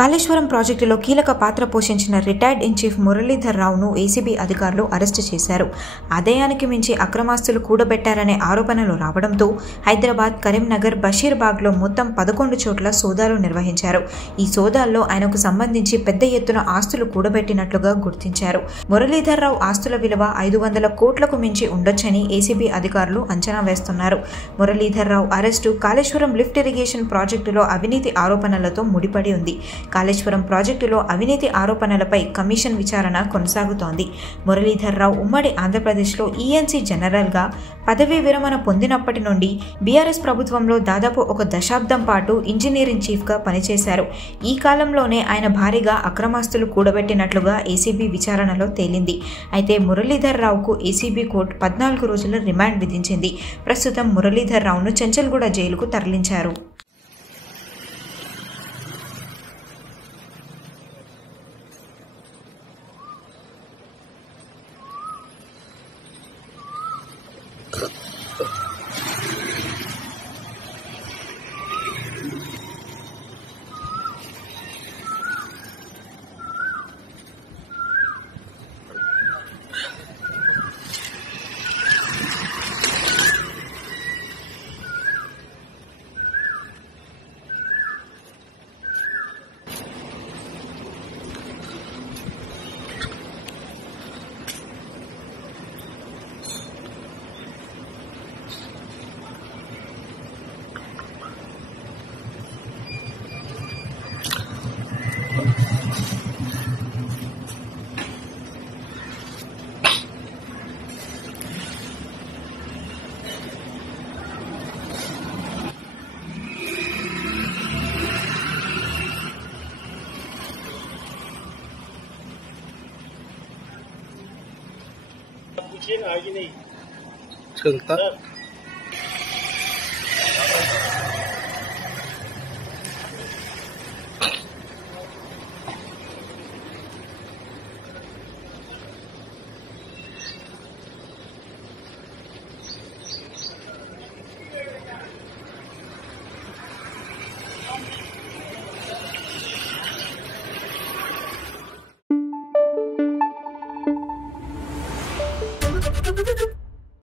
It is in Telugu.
కాళేశ్వరం ప్రాజెక్టులో కీలక పాత్ర పోషించిన రిటైర్డ్ ఇన్ చీఫ్ మురళీధర్ రావును ఏసీబీ అధికారులు అరెస్టు చేశారు. ఆదాయానికి మించి అక్రమాస్తులు కూడబెట్టారనే ఆరోపణలు రావడంతో హైదరాబాద్, కరీంనగర్, బషీర్బాగ్లో మొత్తం 11 చోట్ల సోదాలు నిర్వహించారు. ఈ సోదాల్లో ఆయనకు సంబంధించి పెద్ద ఎత్తున ఆస్తులు కూడబెట్టినట్లుగా గుర్తించారు. మురళీధర్ రావు ఆస్తుల విలువ 500 కోట్లకు మించి ఉండొచ్చని ఏసీబీ అధికారులు అంచనా వేస్తున్నారు. Muralidhar Rao arrest Kaleshwaram lift irrigation ప్రాజెక్టులో అవినీతి ఆరోపణలతో ముడిపడి ఉంది. కాళేశ్వరం ప్రాజెక్టులో అవినీతి ఆరోపణలపై కమిషన్ విచారణ కొనసాగుతోంది. మురళీధర్ రావు ఉమ్మడి ఆంధ్రప్రదేశ్లో ఈఎన్సీ జనరల్గా పదవీ విరమణ పొందినప్పటి నుండి బీఆర్ఎస్ ప్రభుత్వంలో దాదాపు 1 దశాబ్దం పాటు ఇంజనీరింగ్ చీఫ్గా పనిచేశారు. ఈ కాలంలోనే ఆయన భారీగా అక్రమాస్తులు కూడబెట్టినట్లుగా ఏసీబీ విచారణలో తేలింది. అయితే మురళీధర్ రావుకు ఏసీబీ కోర్టు 14 రోజుల రిమాండ్ విధించింది. ప్రస్తుతం మురళీధర్ రావును చెంచల్గూడ జైలుకు తరలించారు. पूछिए ना आगे नहीं चलता।